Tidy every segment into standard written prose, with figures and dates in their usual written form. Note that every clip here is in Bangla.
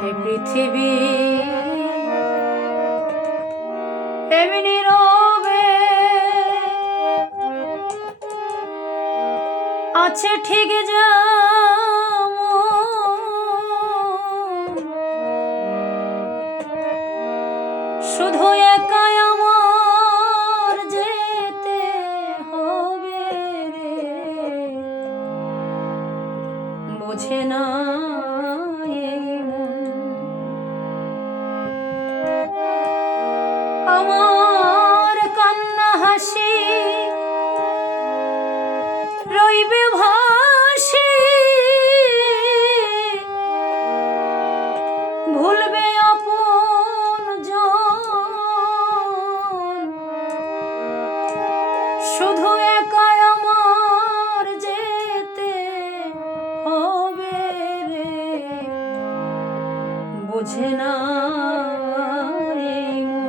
হে পৃথিবী এমনি রবে আছে ঠিক যেমন শুধু একাই আমার যেতে হবে রে, বোঝে না এই মন। আমার কান্না হাসি রইবে ভাসি, ভুলবে আপন জন, শুধু একাই আমার যেতে হবে রে, বোঝে না এই মন।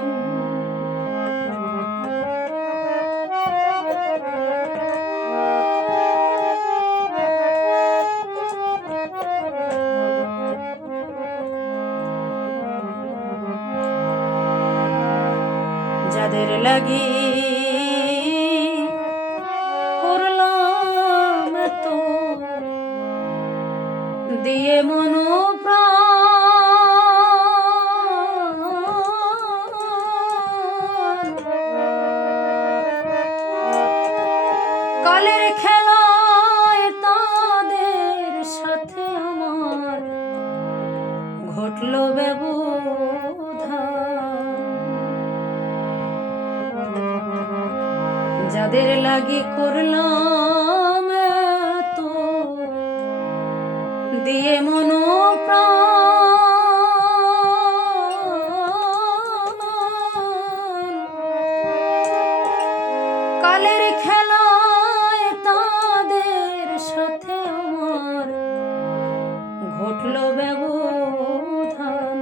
যাদের লাগি করলাম তো দিয়ে মন প্রাণ, কালের খেলায় তাদের সাথে আমার ঘটল ব্যবধান। যাদের লাগি করলাম তো দিয়ে মন প্রাণ, কালের খেলায় তাদের সাথে আমার ঘটল ব্যবধান।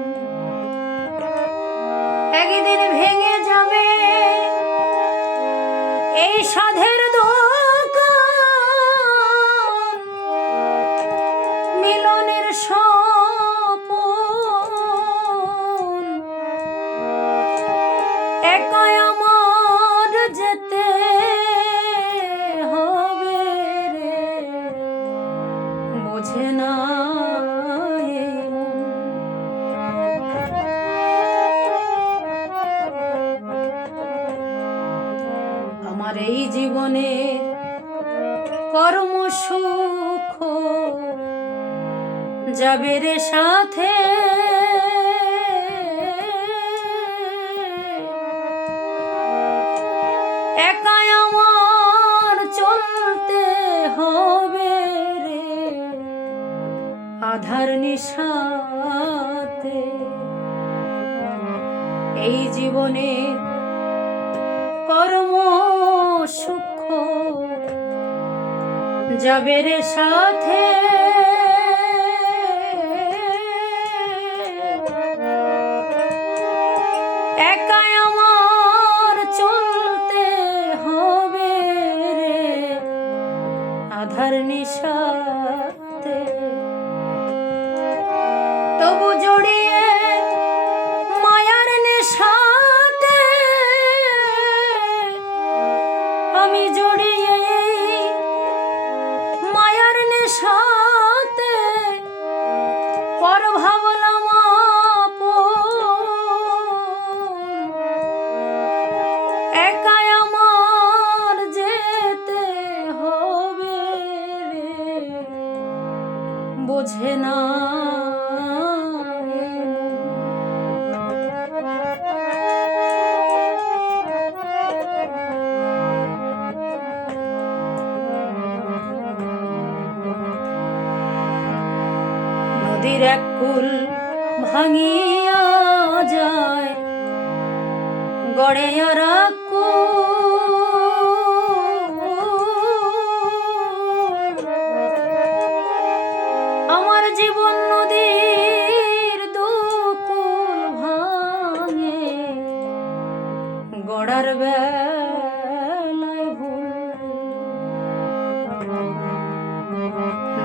একদিন ভেঙে যাবে এই সাধের দোকান, মিলনের স্বপন, একাই আমার যেতে হবে রে, বোঝে না এই মন। আমার এই জীবনে কর্ম সুখ যাবে রে সাথে, একাই আমার চলতে হবে রে, আধার নিশাতে। এই জীবনে কর্ম সুখ যাবে রে সাথে, একাই আমার চলতে হবে রে, আধার নিশাতে। তবু জড়িয়ে মায়ার নেশাতে আমি জড়িয়ে মায়ার নেশাতে পর ভাবলাম আপন, একাই আমার যেতে হবে রে, বোঝে না নদীর এক কুল ভাঙিয়া যায় গড়ে আর এক কুল। আমার জীবন নদীর দুকুল ভাঙে গড়ার বেলায় ভুল।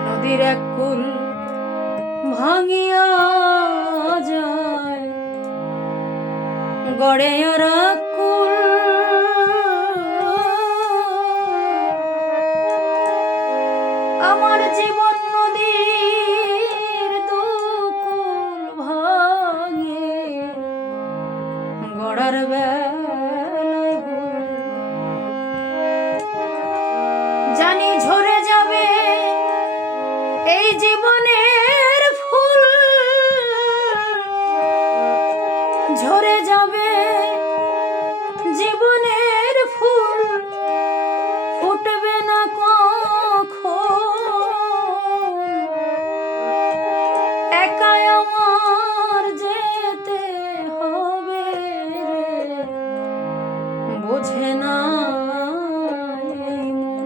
নদীর এক কুল ভাঙিয়া গড়ে আর কুল আমার জীবন নদীর দুকুল ভাঙে গড়ার বেলায় ভুল জানি ঝরে যাবে এই জীবনের ফুল ঝরে যাবে জীবনের ফুল ফুটবে না কখন একাই আমার যেতে হবে রে বোঝে না এই মন।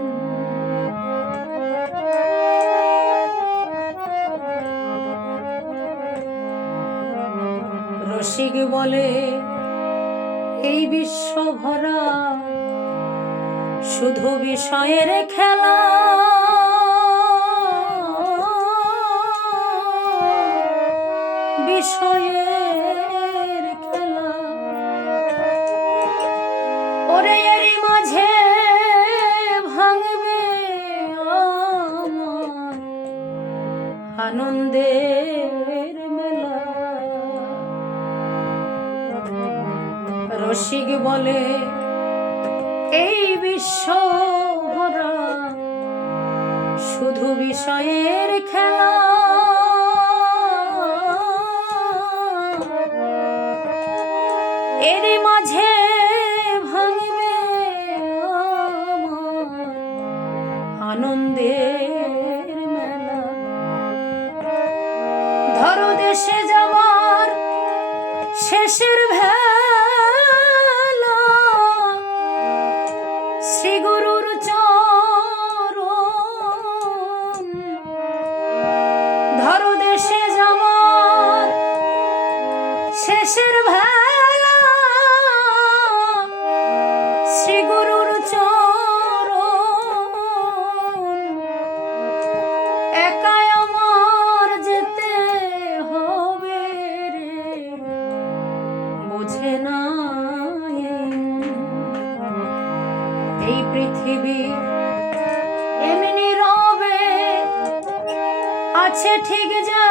রসিক বলে এই বিশ্ব ভরা শুধু বিষয়ের খেলা বিষয়ের খেলা ওরে এরই মাঝে ভাঙবে আমার আনন্দের মেলা। রসিক বলে এই বিশ্ব ভরা শুধু বিষয়ের খেলা এরই মাঝে ভাঙবে আমার আনন্দের মেলা। ধরো দেশে যাওয়ার শেষের ভেলা শ্রী গুরুর চরণ ধরো দেশে যাওয়ার শেষের ভেলা শ্রী গুরুর চরণ একাই আমার যেতে হবে রে বোঝে না এই পৃথিবী এমনি রবে আছে ঠিক যা